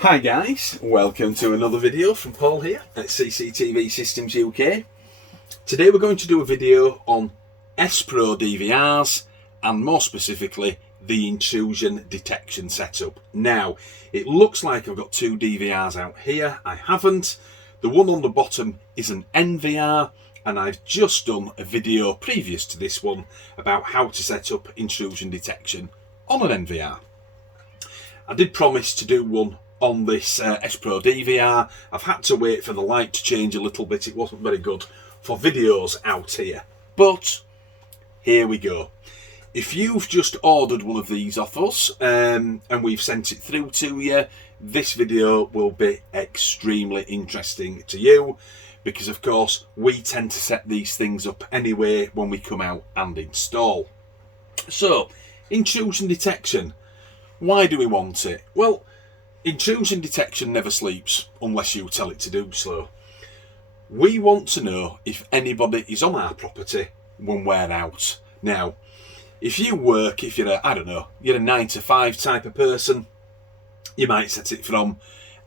Hi guys, welcome to another video from Paul here at CCTV Systems UK. Today we're going to do a video on SPRO DVRs and more specifically the intrusion detection setup. Now, it looks like I've got two DVRs out here. I haven't. The one on the bottom is an NVR and I've just done a video previous to this one about how to set up intrusion detection on an NVR. I did promise to do one on this SPRO DVR. I've had to wait for the light to change a little bit. It wasn't very good for videos out here. But here we go. If you've just ordered one of these off us and we've sent it through to you, this video will be extremely interesting to you because of course we tend to set these things up anyway when we come out and install. So, intrusion detection. Why do we want it? Well, intrusion detection never sleeps unless you tell it to do so. We want to know if anybody is on our property when we're out. Now, if you work, if you're you're a 9 to 5 type of person, you might set it from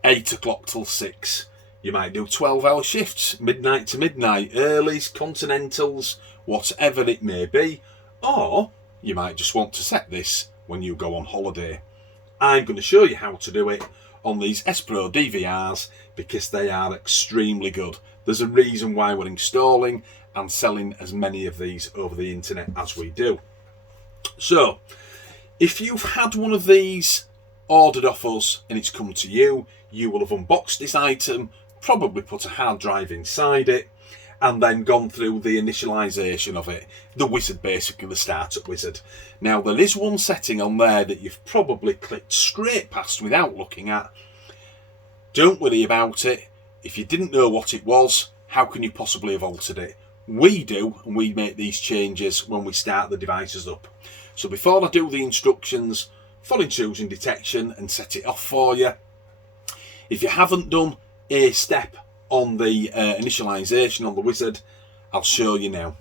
8 o'clock till 6. You might do 12-hour shifts, midnight to midnight, earlys, continentals, whatever it may be. Or you might just want to set this when you go on holiday. I'm going to show you how to do it on these SPRO DVRs because they are extremely good. There's a reason why we're installing and selling as many of these over the internet as we do. So, if you've had one of these ordered off us and it's come to you, you will have unboxed this item, probably put a hard drive inside it, and then gone through the initialization of it. The wizard, basically, the startup wizard. Now, there is one setting on there that you've probably clicked straight past without looking at. Don't worry about it. If you didn't know what it was, how can you possibly have altered it? We do, and we make these changes when we start the devices up. So before I do the instructions for intrusion detection and set it off for you, if you haven't done a step on the initialization on the wizard, I'll show you now.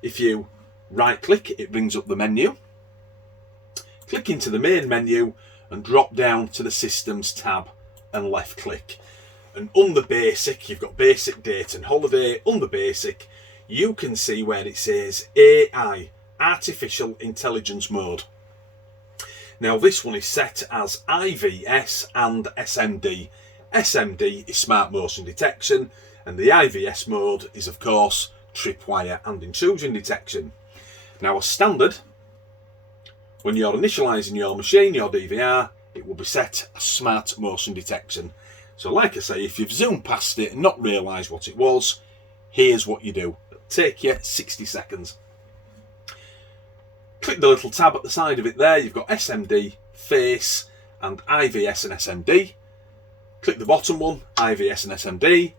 If you right click, it brings up the menu. Click into the main menu and drop down to the systems tab and left click. And under basic, you've got basic, date and holiday. Under basic, you can see where it says AI, artificial intelligence mode. Now this one is set as IVS and SMD. SMD is smart motion detection and the IVS mode is of course tripwire and intrusion detection. Now as standard, when you're initializing your machine, your DVR, it will be set as smart motion detection. So like I say, if you've zoomed past it and not realised what it was, here's what you do. It'll take you 60 seconds. Click the little tab at the side of it there, you've got SMD, face and IVS and SMD. Click the bottom one, IVS and SMD,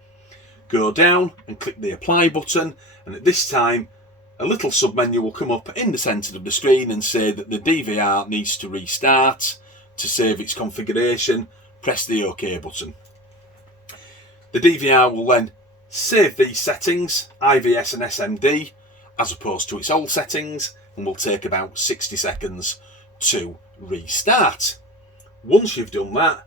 go down and click the apply button, and at this time a little submenu will come up in the centre of the screen and say that the DVR needs to restart. To save its configuration, press the OK button. The DVR will then save these settings, IVS and SMD, as opposed to its old settings, and will take about 60 seconds to restart. Once you've done that,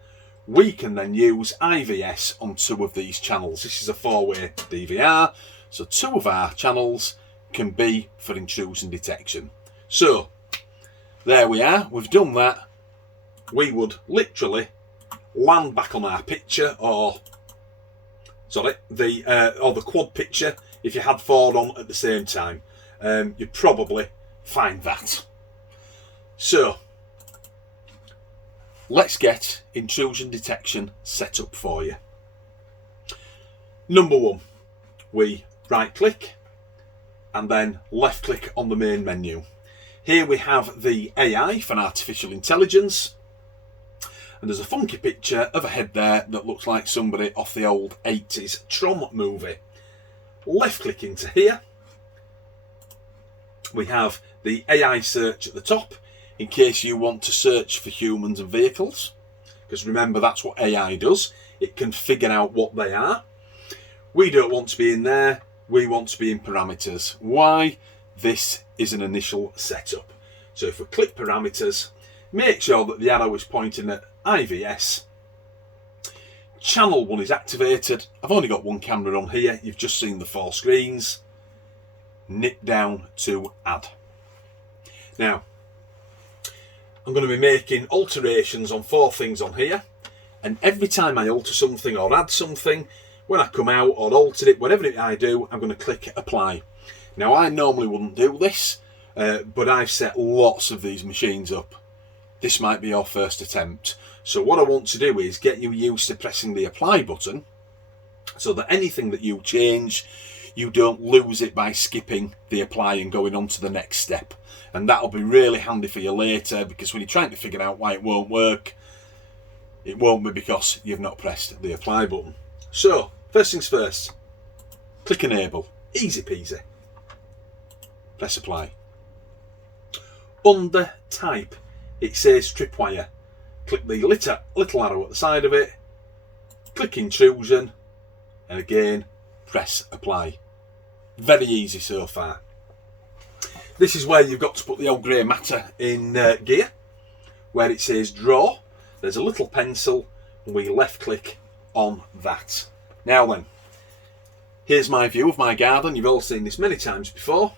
we can then use IVS on 2 of these channels. This is a 4-way DVR, so 2 of our channels can be for intrusion detection. So, there we are, we've done that. We would literally land back on our picture, or the quad picture, if you had 4 on at the same time. You'd probably find that. So, let's get intrusion detection set up for you. Number 1, we right click and then left click on the main menu. Here we have the AI for artificial intelligence, and there's a funky picture of a head there that looks like somebody off the old 80s Tron movie. Left click into here. We have the AI search at the top in case you want to search for humans and vehicles, because remember that's what AI does. It can figure out what they are. We don't want to be in there, we want to be in parameters. Why? This is an initial setup. So if we click parameters, make sure that the arrow is pointing at IVS Channel 1 is activated. I've only got one camera on here. You've just seen the 4 screens. Nip down to add. Now, I'm going to be making alterations on 4 things on here. And every time I alter something or add something, when I come out or alter it, whatever I do, I'm going to click apply. Now, I normally wouldn't do this, but I've set lots of these machines up. This might be your first attempt. So what I want to do is get you used to pressing the apply button so that anything that you change, you don't lose it by skipping the apply and going on to the next step. And that'll be really handy for you later, because when you're trying to figure out why it won't work, it won't be because you've not pressed the apply button. So, first things first, click enable, easy peasy. Press apply. Under type, it says tripwire. Click the little arrow at the side of it, click intrusion, and again, press apply. Very easy so far. This is where you've got to put the old grey matter in gear, where it says draw. There's a little pencil, and we left click on that. Now then, here's my view of my garden. You've all seen this many times before.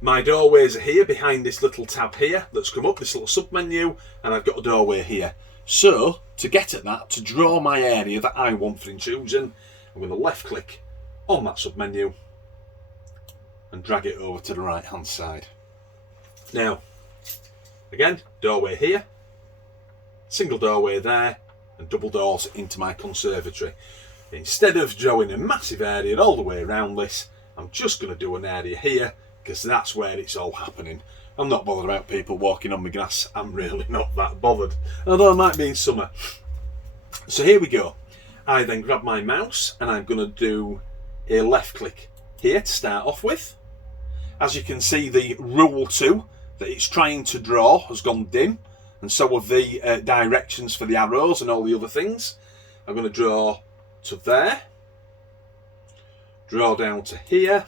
My doorways are here behind this little tab here that's come up, this little sub menu, and I've got a doorway here. So, to get at that, to draw my area that I want for intrusion, I'm going to left click on that sub menu and drag it over to the right hand side. Now, again, doorway here, single doorway there, and double doors into my conservatory. Instead of drawing a massive area all the way around this, I'm just going to do an area here, because that's where it's all happening. I'm not bothered about people walking on my grass. I'm really not that bothered, although I might be in summer. So here we go. I then grab my mouse and I'm going to do a left click here to start off with. As you can see, the rule 2 that it's trying to draw has gone dim, and so have the directions for the arrows and all the other things. I'm going to draw to there, draw down to here,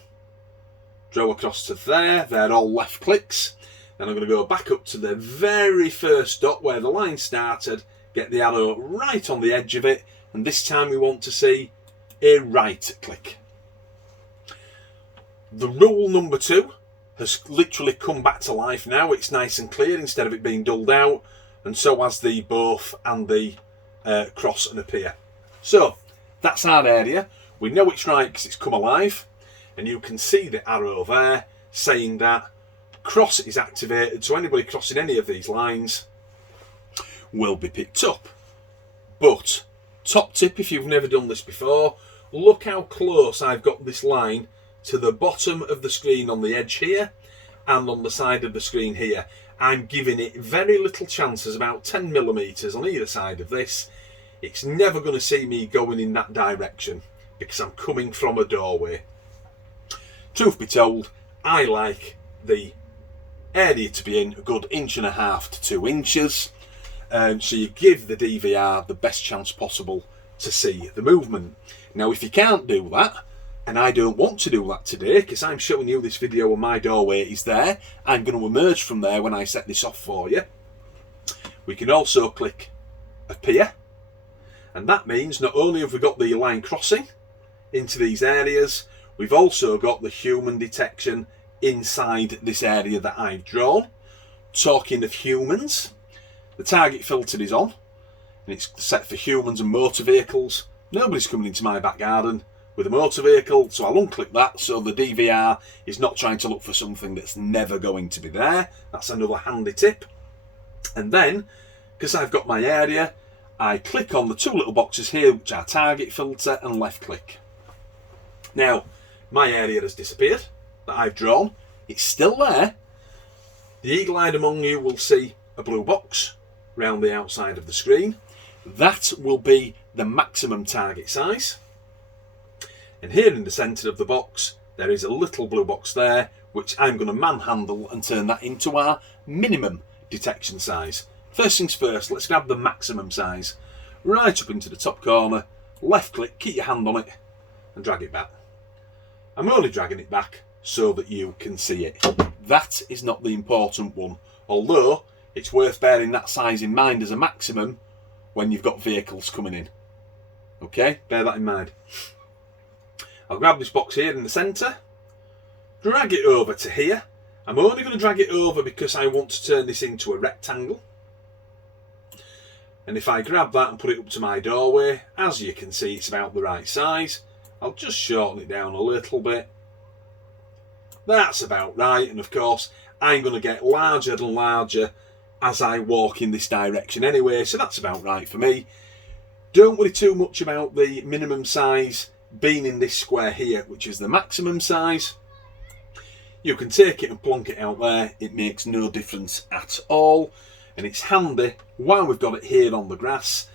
draw across to there. They're all left clicks. Then I'm going to go back up to the very first dot where the line started, get the arrow right on the edge of it, and this time we want to see a right click. The rule number 2 has literally come back to life now. It's nice and clear instead of it being dulled out, and so has the both and the cross and appear. So that's our area. We know it's right because it's come alive. And you can see the arrow there saying that cross is activated, so anybody crossing any of these lines will be picked up. But, top tip if you've never done this before, look how close I've got this line to the bottom of the screen on the edge here and on the side of the screen here. I'm giving it very little chances, about 10mm on either side of this. It's never going to see me going in that direction because I'm coming from a doorway. Truth be told, I like the area to be in a good 1.5 to 2 inches, so you give the DVR the best chance possible to see the movement. Now if you can't do that, and I don't want to do that today because I'm showing you this video and my doorway is there, I'm going to emerge from there when I set this off for you. We can also click appear, and that means not only have we got the line crossing into these areas, we've also got the human detection inside this area that I've drawn. Talking of humans, the target filter is on, and it's set for humans and motor vehicles. Nobody's coming into my back garden with a motor vehicle, so I'll unclick that so the DVR is not trying to look for something that's never going to be there. That's another handy tip. And then, because I've got my area, I click on the 2 little boxes here, which are target filter, and left click. Now, my area has disappeared that I've drawn. It's still there. The eagle-eyed among you will see a blue box round the outside of the screen. That will be the maximum target size. And here in the centre of the box, there is a little blue box there, which I'm going to manhandle and turn that into our minimum detection size. First things first, let's grab the maximum size. Right up into the top corner, left click, keep your hand on it, and drag it back. I'm only dragging it back so that you can see it. That is not the important one, although it's worth bearing that size in mind as a maximum when you've got vehicles coming in. Okay, bear that in mind. I'll grab this box here in the centre, drag it over to here. I'm only going to drag it over because I want to turn this into a rectangle. And if I grab that and put it up to my doorway, as you can see, it's about the right size. I'll just shorten it down a little bit. That's about right. And of course, I'm going to get larger and larger as I walk in this direction anyway. So that's about right for me. Don't worry too much about the minimum size being in this square here, which is the maximum size. You can take it and plonk it out there. It makes no difference at all. And it's handy while we've got it here on the grass.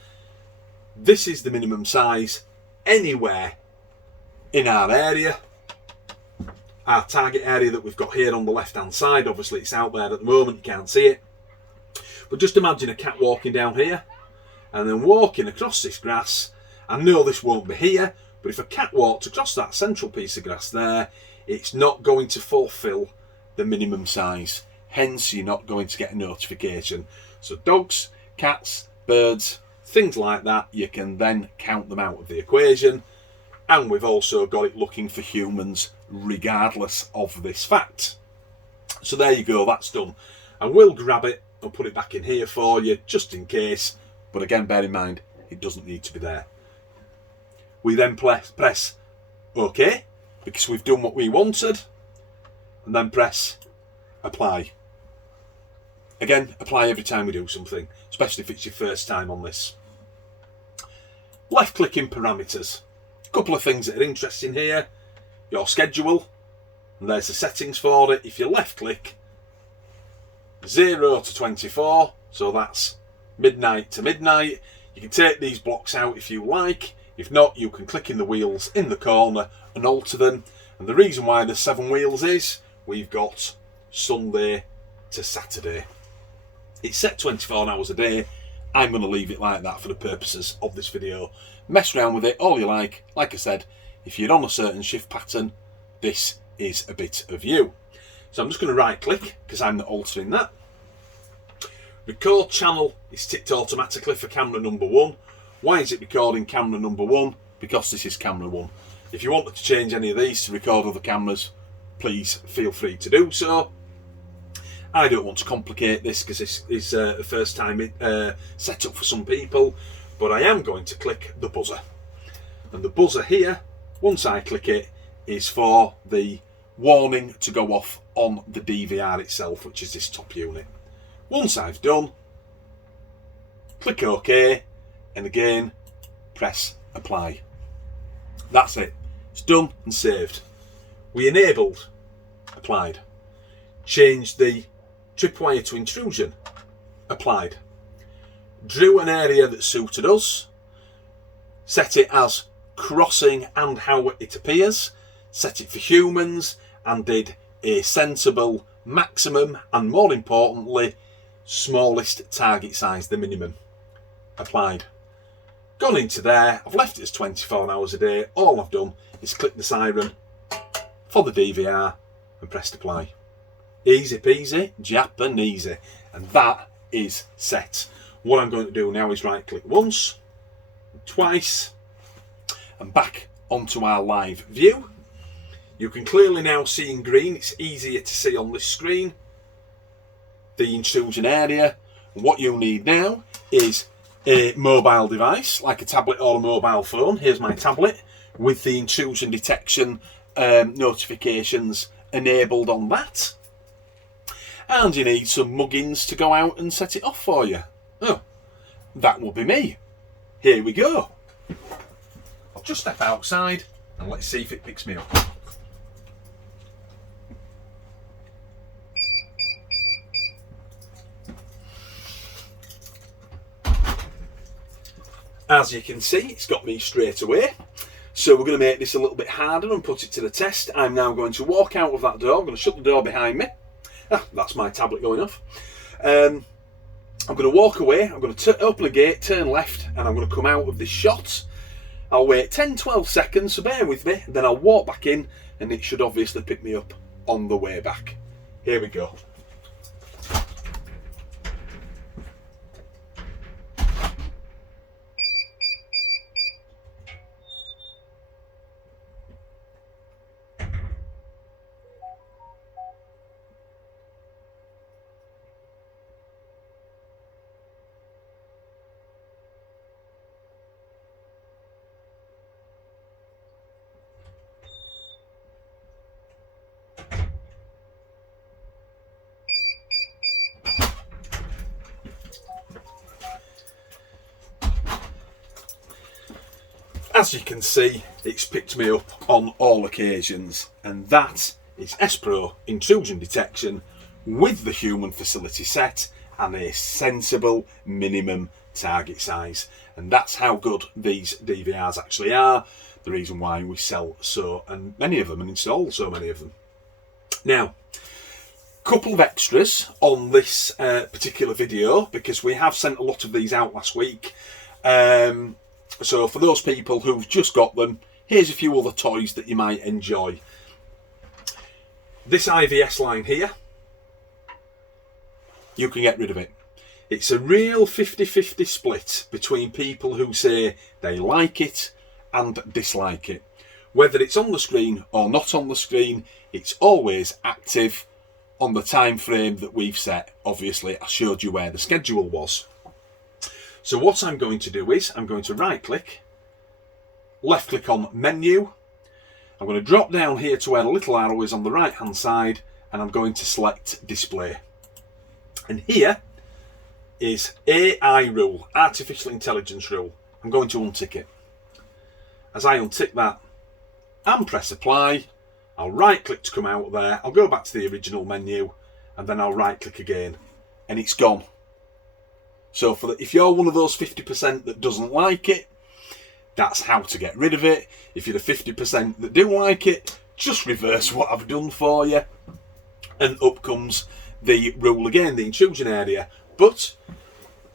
This is the minimum size anywhere in our area. Our target area that we've got here on the left hand side. Obviously it's out there at the moment, you can't see it. But just imagine a cat walking down here and then walking across this grass. I know this won't be here, but if a cat walked across that central piece of grass there, it's not going to fulfill the minimum size. Hence, you're not going to get a notification. So dogs, cats, birds, things like that, you can then count them out of the equation. And we've also got it looking for humans regardless of this fact. So there you go, that's done. I will grab it and put it back in here for you, just in case. But again, bear in mind, it doesn't need to be there. We then press OK, because we've done what we wanted. And then press apply. Again, apply every time we do something, especially if it's your first time on this. Left clicking parameters. A couple of things that are interesting here. Your schedule, and there's the settings for it. If you left click, 0 to 24, so that's midnight to midnight. You can take these blocks out if you like. If not, you can click in the wheels in the corner and alter them. And the reason why there's 7 wheels is we've got Sunday to Saturday. It's set 24 hours a day. I'm going to leave it like that for the purposes of this video. Mess around with it all you like. Like I said, if you're on a certain shift pattern, this is a bit of you. So I'm just going to right click because I'm not altering that. Record channel is ticked automatically for camera number 1. Why is it recording camera number 1? Because this is camera 1. If you wanted to change any of these to record other cameras, please feel free to do so. I don't want to complicate this because this is the first time set up for some people, but I am going to click the buzzer. And the buzzer here, once I click it, is for the warning to go off on the DVR itself, which is this top unit. Once I've done, click OK, and again, press apply. That's it. It's done and saved. We enabled, applied. Changed the tripwire to intrusion, applied. Drew an area that suited us, set it as crossing and how it appears, set it for humans, and did a sensible maximum and, more importantly, smallest target size, the minimum. Applied. Gone into there, I've left it as 24 hours a day. All I've done is click the siren for the DVR and pressed apply. Easy peasy, Japanesey. And that is set. What I'm going to do now is right click once, twice, and back onto our live view. You can clearly now see in green. It's easier to see on this screen the intrusion area. And what you need now is a mobile device, like a tablet or a mobile phone. Here's my tablet with the intrusion detection notifications enabled on that. And you need some muggins to go out and set it off for you. Oh, that will be me. Here we go. I'll just step outside and let's see if it picks me up. As you can see, it's got me straight away. So we're going to make this a little bit harder and put it to the test. I'm now going to walk out of that door. I'm going to shut the door behind me. That's my tablet going off. I'm going to walk away. I'm going to open the gate, turn left, and I'm going to come out of this shot. I'll wait 10-12 seconds, so bear with me. Then I'll walk back in, and it should obviously pick me up on the way back. Here we go. as you can see, it's picked me up on all occasions, and that is SPRO Intrusion Detection with the human facility set and a sensible minimum target size. And that's how good these DVRs actually are, the reason why we sell so many of them and install so many of them. Now, couple of extras on this particular video, because we have sent a lot of these out last week. So for those people who've just got them, here's a few other toys that you might enjoy. This IVS line here, you can get rid of it. It's a real 50-50 split between people who say they like it and dislike it. Whether it's on the screen or not on the screen, it's always active on the time frame that we've set. Obviously, I showed you where the schedule was. So what I'm going to do is, I'm going to right click, left click on menu. I'm going to drop down here to where the little arrow is on the right hand side, and I'm going to select display. And here is AI rule, artificial intelligence rule. I'm going to untick it. As I untick that and press apply, I'll right click to come out there, I'll go back to the original menu, and then I'll right click again, and it's gone. So if you're one of those 50% that doesn't like it, that's how to get rid of it. If you're the 50% that do like it, just reverse what I've done for you, and up comes the rule again, the intrusion area. But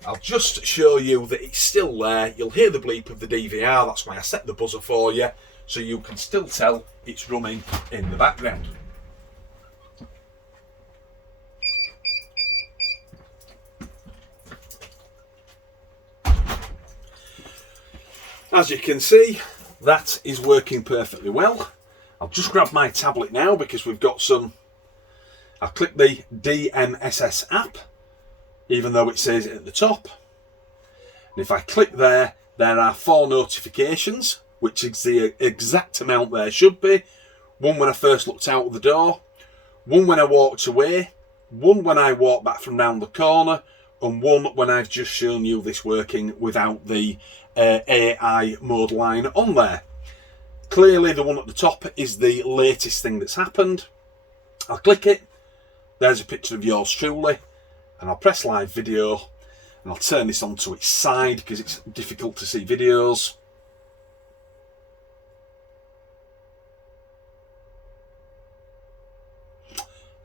I'll just show you that it's still there. You'll hear the bleep of the DVR, that's why I set the buzzer for you, so you can still tell it's running in the background. As you can see, that is working perfectly well. I'll just grab my tablet now because we've got some. I'll click the DMSS app, even though it says it at the top. And if I click there, there are 4 notifications, which is the exact amount there should be. One when I first looked out of the door, one when I walked away, one when I walked back from round the corner, and one when I've just shown you this working without the AI mode line on there. Clearly the one at the top is the latest thing that's happened. I'll click it, there's a picture of yours truly, and I'll press live video, and I'll turn this onto its side because it's difficult to see videos.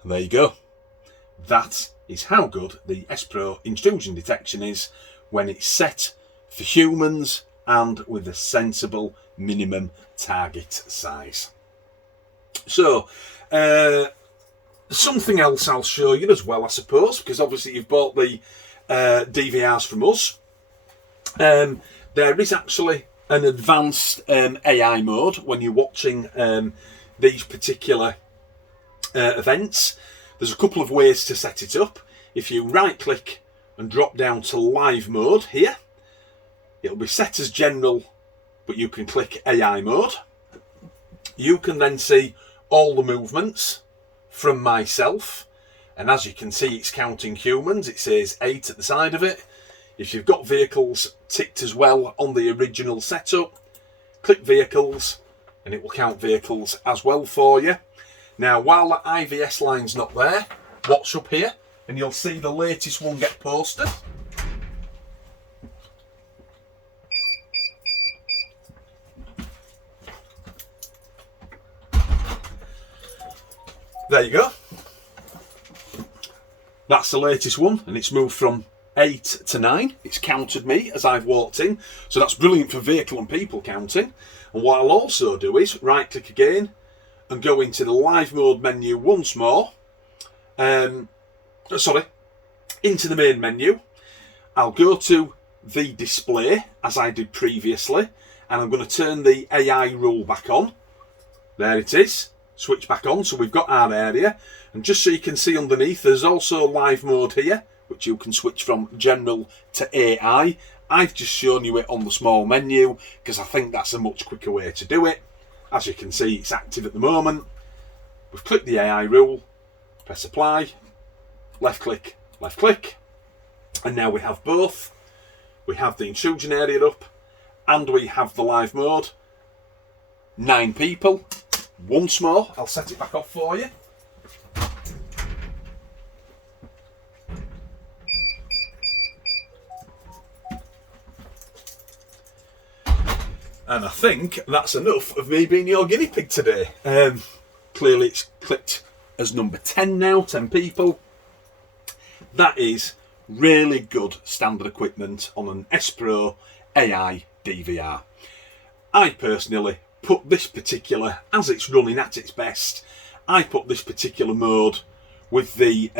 And there you go. That is how good the SPRO intrusion detection is when it's set for humans and with a sensible minimum target size. So, something else I'll show you as well, I suppose, because obviously you've bought the DVRs from us. There is actually an advanced AI mode when you're watching these particular events. There's a couple of ways to set it up. If you right click and drop down to live mode here, it'll be set as general, but you can click AI mode. You can then see all the movements from myself, and as you can see, it's counting humans. It says 8 at the side of it. If you've got vehicles ticked as well on the original setup, click vehicles and it will count vehicles as well for you. Now, while the IVS line's not there, watch up here and you'll see the latest one get posted. There you go. That's the latest one, and it's moved from 8 to 9. It's counted me as I've walked in, so that's brilliant for vehicle and people counting. And what I'll also do is right click again and go into the live mode menu once more. Into the main menu. I'll go to the display as I did previously, and I'm going to turn the AI rule back on. There it is. Switch back on, so we've got our area, and just so you can see underneath, there's also live mode here, which you can switch from general to AI. I've just shown you it on the small menu because I think that's a much quicker way to do it. As you can see, it's active at the moment. We've clicked the AI rule, press apply, left click, and now we have both. We have the intrusion area up and we have the live mode. 9 people. Once more, I'll set it back off for you. And I think that's enough of me being your guinea pig today. Clearly it's clicked as number 10 now, 10 people. That is really good standard equipment on an SPRO AI DVR. I personally put this particular, as it's running at its best, I put this particular mode with the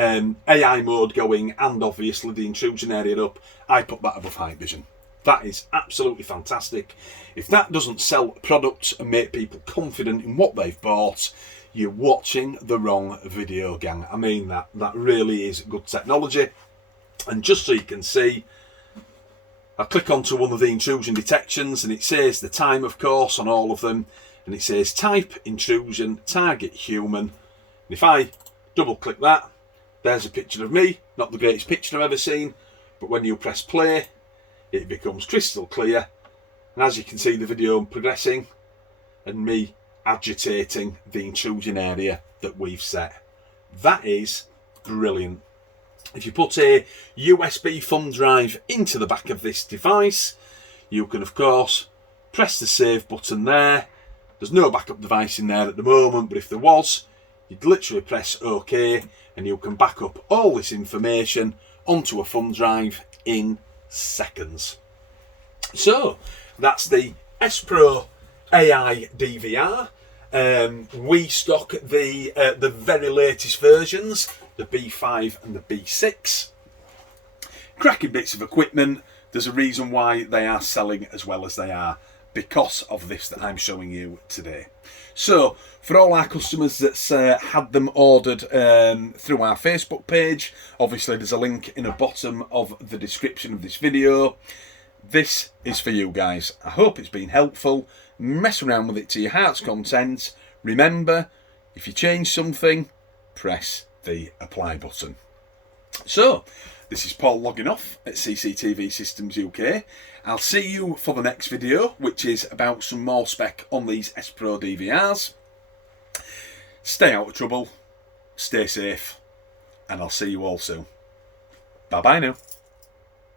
AI mode going and obviously the intrusion area up, I put that above High Vision. That is absolutely fantastic. If that doesn't sell products and make people confident in what they've bought, you're watching the wrong video, gang. I mean, that really is good technology. And just so you can see, I click onto one of the intrusion detections and it says the time, of course, on all of them. And it says type, intrusion, target, human. And if I double click that, there's a picture of me. Not the greatest picture I've ever seen, but when you press play, it becomes crystal clear. And as you can see, the video progressing and me agitating the intrusion area that we've set. That is brilliant. If you put a USB thumb drive into the back of this device, you can of course press the save button there. There's no backup device in there at the moment, but if there was, you'd literally press OK and you can back up all this information onto a thumb drive in seconds. So that's the SPRO AI DVR. We stock the very latest versions, the B5 and the B6. Cracking bits of equipment. There's a reason why they are selling as well as they are, because of this that I'm showing you today. So for all our customers that's had them ordered through our Facebook page, obviously there's a link in the bottom of the description of this video. This is for you guys. I hope it's been helpful. Mess around with it to your heart's content. Remember, if you change something, press the apply button. So, this is Paul logging off at CCTV Systems UK. I'll see you for the next video, which is about some more spec on these SPRO DVRs. Stay out of trouble, stay safe, and I'll see you all soon. Bye bye now.